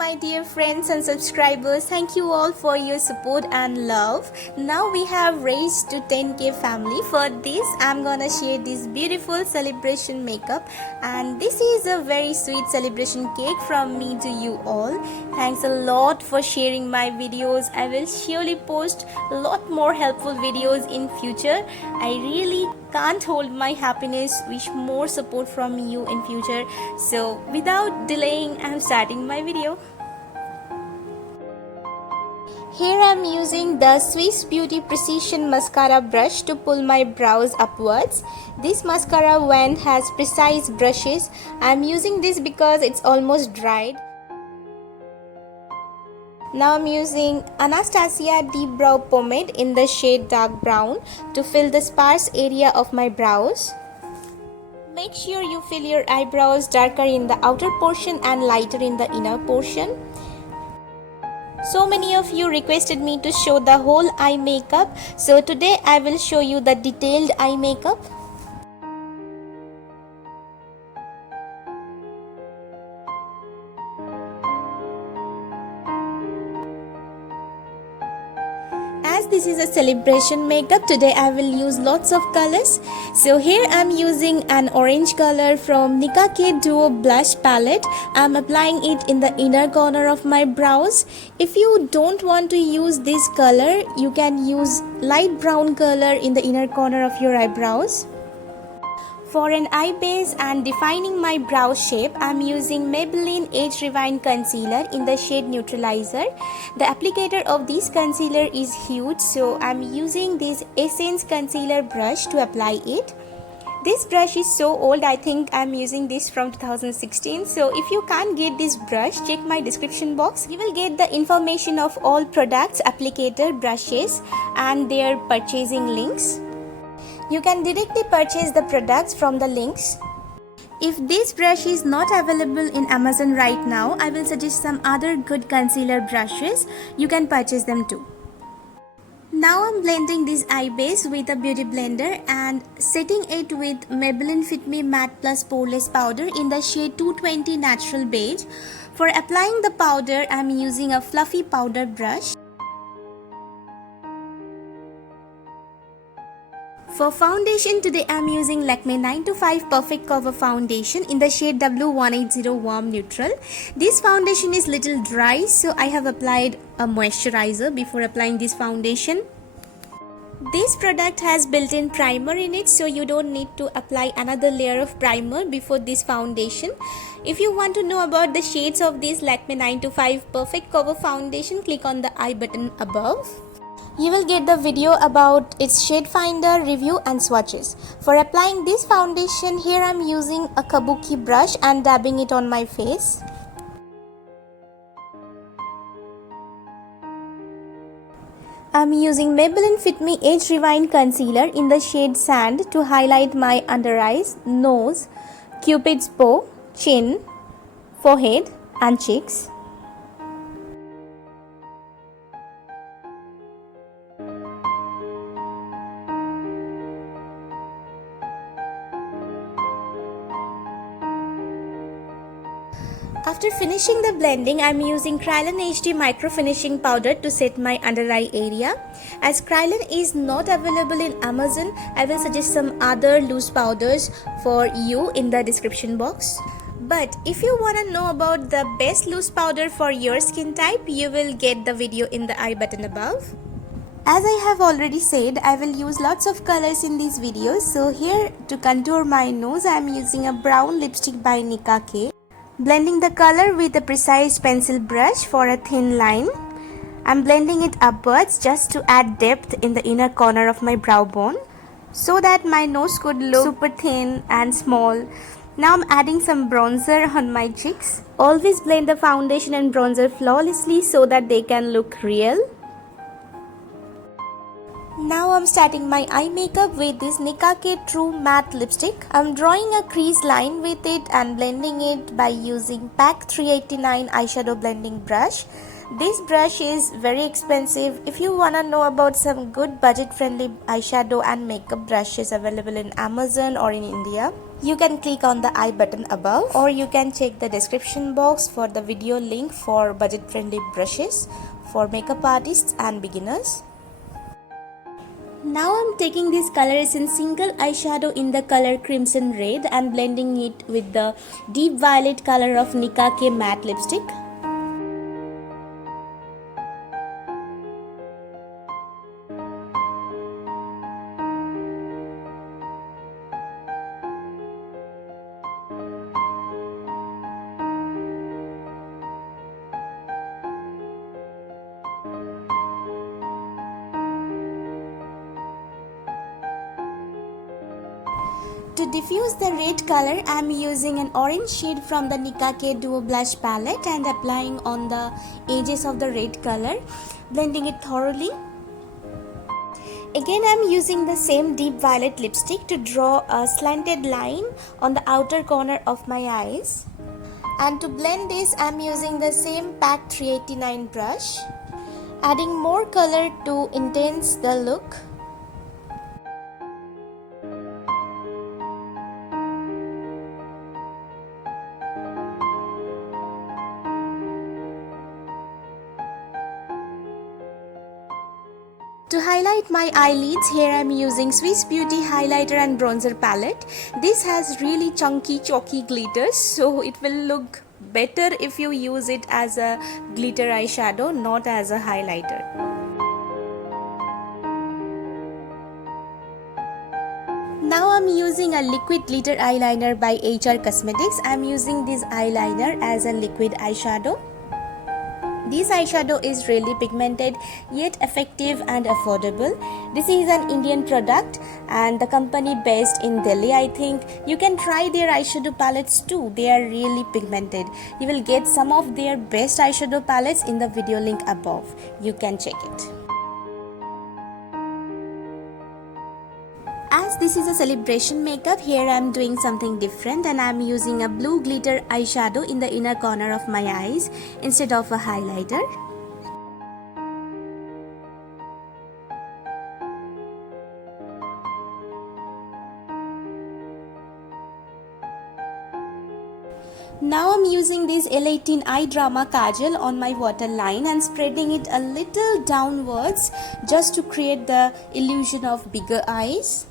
my dear friends and subscribers. Thank you all for your support and love. Now we have raised to 10k family. For this I'm gonna share this beautiful celebration makeup, and this is a very sweet celebration cake from me to you all. Thanks a lot for sharing my videos. I will surely post a lot more helpful videos in future. I really can't hold my happiness, wish more support from you in future. So without delaying, I'm starting my video. Here I'm using the Swiss Beauty Precision Mascara brush to pull my brows upwards. This mascara wand has precise brushes. I'm using this because it's almost dried. Now I'm using Anastasia Deep Brow Pomade in the shade dark brown to fill the sparse area of my brows. Make sure you fill your eyebrows darker in the outer portion and lighter in the inner portion. So many of you requested me to show the whole eye makeup, so today I will show you the detailed eye makeup. As this is a celebration makeup, today I will use lots of colors. So here I am using an orange color from Nicka K Duo Blush Palette. I am applying it in the inner corner of my brows. If you don't want to use this color, you can use light brown color in the inner corner of your eyebrows. For an eye base and defining my brow shape, I am using Maybelline Age Rewind Concealer in the shade Neutralizer. The applicator of this concealer is huge, so I am using this Essence Concealer brush to apply it. This brush is so old, I think I am using this from 2016. So if you can't get this brush, check my description box. You will get the information of all products, applicator, brushes and their purchasing links. You can directly purchase the products from the links. If this brush is not available in Amazon right now, I will suggest some other good concealer brushes. You can purchase them too. Now I'm blending this eye base with a beauty blender and setting it with Maybelline Fit Me Matte Plus Poreless Powder in the shade 220 Natural Beige. For applying the powder, I'm using a fluffy powder brush. For foundation, today I am using Lakme 925 Perfect Cover Foundation in the shade W180 Warm Neutral. This foundation is little dry, so I have applied a moisturizer before applying this foundation. This product has built-in primer in it, so you don't need to apply another layer of primer before this foundation. If you want to know about the shades of this Lakme 925 Perfect Cover Foundation, click on the I button above. You will get the video about its shade finder, review and swatches. For applying this foundation, here I am using a kabuki brush and dabbing it on my face. I am using Maybelline Fit Me Age Rewind Concealer in the shade Sand to highlight my under eyes, nose, cupid's bow, chin, forehead and cheeks. After finishing the blending, I am using Kryolan HD Micro Finishing Powder to set my under eye area. As Kryolan is not available in Amazon, I will suggest some other loose powders for you in the description box. But if you want to know about the best loose powder for your skin type, you will get the video in the I button above. As I have already said, I will use lots of colors in these videos. So here to contour my nose, I am using a brown lipstick by Nicka K. Blending the color with a precise pencil brush for a thin line. I'm blending it upwards just to add depth in the inner corner of my brow bone so that my nose could look super thin and small. Now I'm adding some bronzer on my cheeks. Always blend the foundation and bronzer flawlessly so that they can look real. Now I'm starting my eye makeup with this Nicka K True Matte Lipstick. I'm drawing a crease line with it and blending it by using PAC 389 eyeshadow blending brush. This brush is very expensive. If you wanna know about some good budget-friendly eyeshadow and makeup brushes available in Amazon or in India, you can click on the I button above, or you can check the description box for the video link for budget-friendly brushes for makeup artists and beginners. Now I'm taking this Color Essence single eyeshadow in the color Crimson Red and blending it with the deep violet color of Nicka K matte lipstick. To diffuse the red color, I am using an orange shade from the Nicka K Duo Blush palette and applying on the edges of the red color, blending it thoroughly. Again, I am using the same deep violet lipstick to draw a slanted line on the outer corner of my eyes. And to blend this, I am using the same PAC 389 brush, adding more color to enhance the look. To highlight my eyelids, here I am using Swiss Beauty highlighter and bronzer palette. This has really chunky, chalky glitters, so it will look better if you use it as a glitter eyeshadow, not as a highlighter. Now I'm using a liquid glitter eyeliner by HR Cosmetics. I'm using this eyeliner as a liquid eyeshadow. This eyeshadow is really pigmented yet effective and affordable. This is an Indian product and the company based in Delhi, I think. You can try their eyeshadow palettes too. They are really pigmented. You will get some of their best eyeshadow palettes in the video link above. You can check it. As this is a celebration makeup, here I am doing something different and I am using a blue glitter eyeshadow in the inner corner of my eyes instead of a highlighter. Now I'm using this L18 Eye Drama Kajal on my waterline and spreading it a little downwards just to create the illusion of bigger eyes.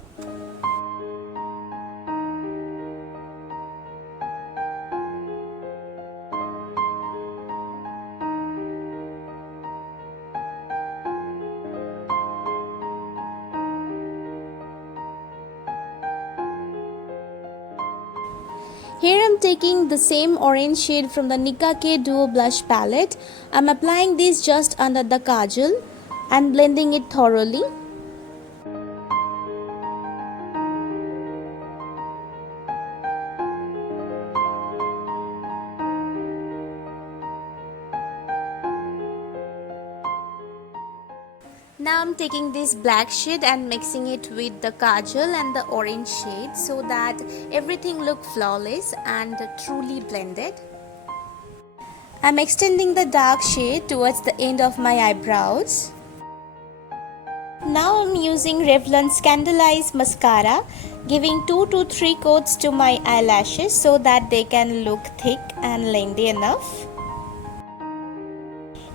Here I am taking the same orange shade from the Nicka K Duo Blush palette. I am applying this just under the kajal and blending it thoroughly. Now I'm taking this black shade and mixing it with the kajal and the orange shade so that everything looks flawless and truly blended. I'm extending the dark shade towards the end of my eyebrows. Now I'm using Revlon Scandalize Mascara, giving 2 to 3 coats to my eyelashes so that they can look thick and lengthy enough.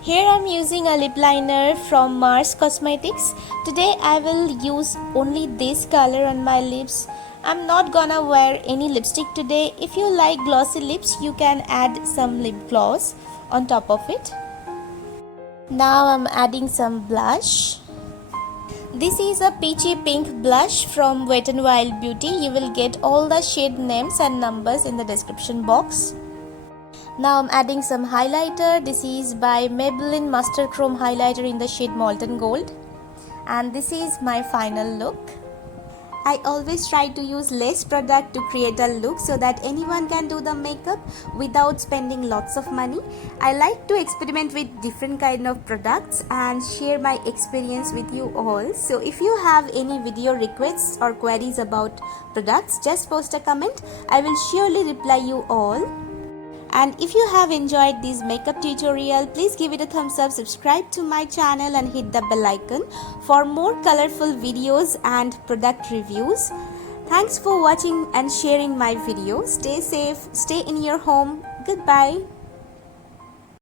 Here I am using a lip liner from Mars Cosmetics. Today I will use only this color on my lips. I'm not gonna wear any lipstick today. If you like glossy lips, you can add some lip gloss on top of it. Now I'm adding some blush. This is a peachy pink blush from Wet n Wild Beauty. You will get all the shade names and numbers in the description box. Now I'm adding some highlighter. This is by Maybelline Master Chrome highlighter in the shade Molten Gold. And this is my final look. I always try to use less product to create a look so that anyone can do the makeup without spending lots of money. I like to experiment with different kind of products and share my experience with you all. So if you have any video requests or queries about products, just post a comment. I will surely reply you all. And if you have enjoyed this makeup tutorial, please give it a thumbs up, subscribe to my channel and hit the bell icon for more colorful videos and product reviews. Thanks for watching and sharing my video. Stay safe, stay in your home. Goodbye.